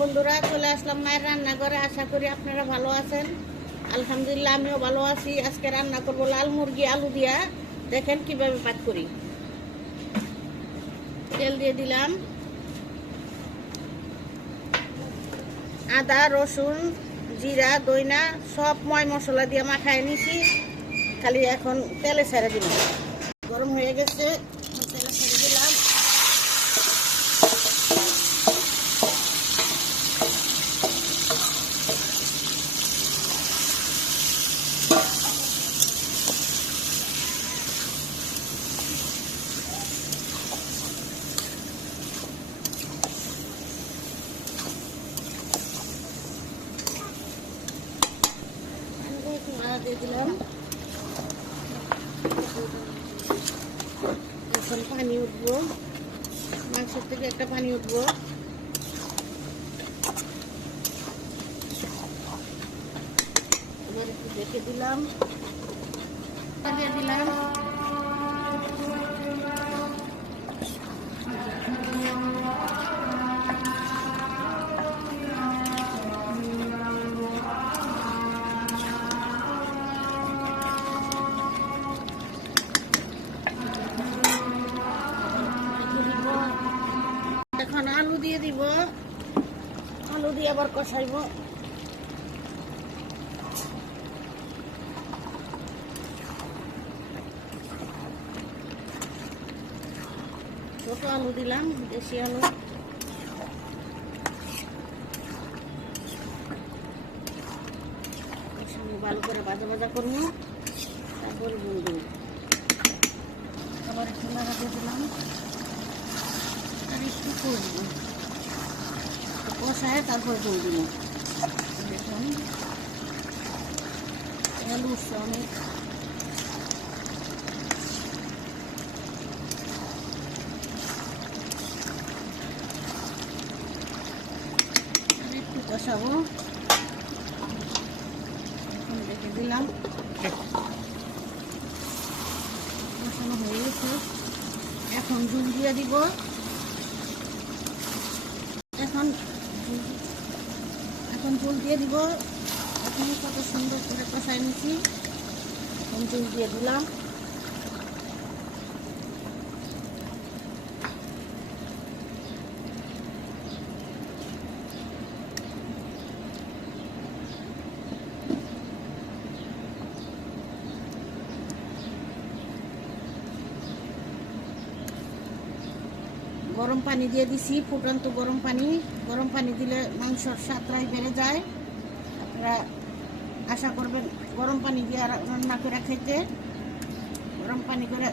বন্ধুরা, চলে আসলাম মায়ের রান্নাঘরে। আশা করি আপনারা ভালো আছেন। আলহামদুলিল্লাহ, আমিও ভালো আছি। আজকে রান্না করবো লাল মুরগি আলু দিয়া। দেখেন কিভাবে পাক করি। তেল দিয়ে দিলাম, আদা রসুন জিরা দইনা সব ময় মশলা দিয়ে মাখায় নিছি। খালি এখন তেলে ছেড়ে দিলাম। গরম হয়ে গেছে, তেলে ছেড়ে দিলাম। দিয়ে দিলাম, এখন পানি উঠবো, মাংসের থেকে একটা পানি উঠবো। এবার একটু দেখে দিলাম, দিয়ে দিলাম। এখন আলু দিয়ে দিব, আলু দিয়ে আবার কষাইব। ছোট আলু দিলাম, দেশি আলু। ভালো করে ভাজা ভাজা করবো, তারপরে বলবো। আবার একটু লাগা দিয়ে দিলাম, আর একটু করবো কষায়, তারপরে জল দিব। দেখুন আলু অনেক একটু কষাবো। এখন দেখে দিলাম কষানো হয়ে গেছে। এখন ঝুল দিয়ে দিব। এখন ঝুল দিয়ে দিব। এখন কত সুন্দর করে কষাই নিচ্ছি। এখন ঝুল দিয়ে দিলাম। গরম পানি দিয়ে দিছি, ফুটন্ত গরম পানি। গরম পানি দিলে মাংসর স্বাদটাই বেড়ে যায়। আপনারা আশা করবেন গরম পানি দিয়ে রান্না করে খেতে। গরম পানি করে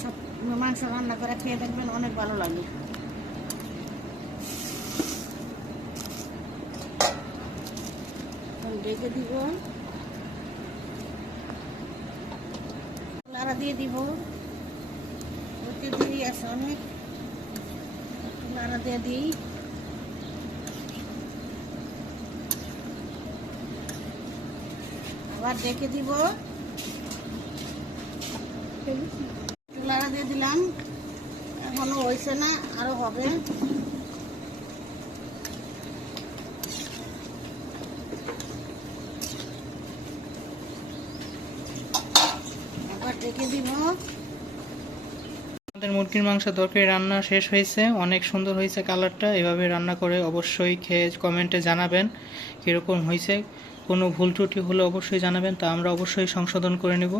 সব মাংস রান্না করে খেয়ে দেখবেন, অনেক ভালো লাগে। ঢেকে দিব, নাড়া দিয়ে দিব। ওতে দেরি আছে অনেক, নাড়া দিয়ে দিই। আবার ডেকে দিব, নাড়া দিয়ে দিলাম। এখনো হয়েছে না, আরো হবে। আবার ডেকে দিব। আমাদের মুরগির মাংস তরকারি রান্না শেষ হয়েছে। অনেক সুন্দর হয়েছে কালারটা। এভাবে রান্না করে অবশ্যই খেয়ে কমেন্টে জানাবেন কীরকম হয়েছে। কোনো ভুল ত্রুটি হলে অবশ্যই জানাবেন, তা আমরা অবশ্যই সংশোধন করে নেব।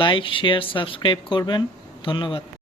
লাইক শেয়ার সাবস্ক্রাইব করবেন। ধন্যবাদ।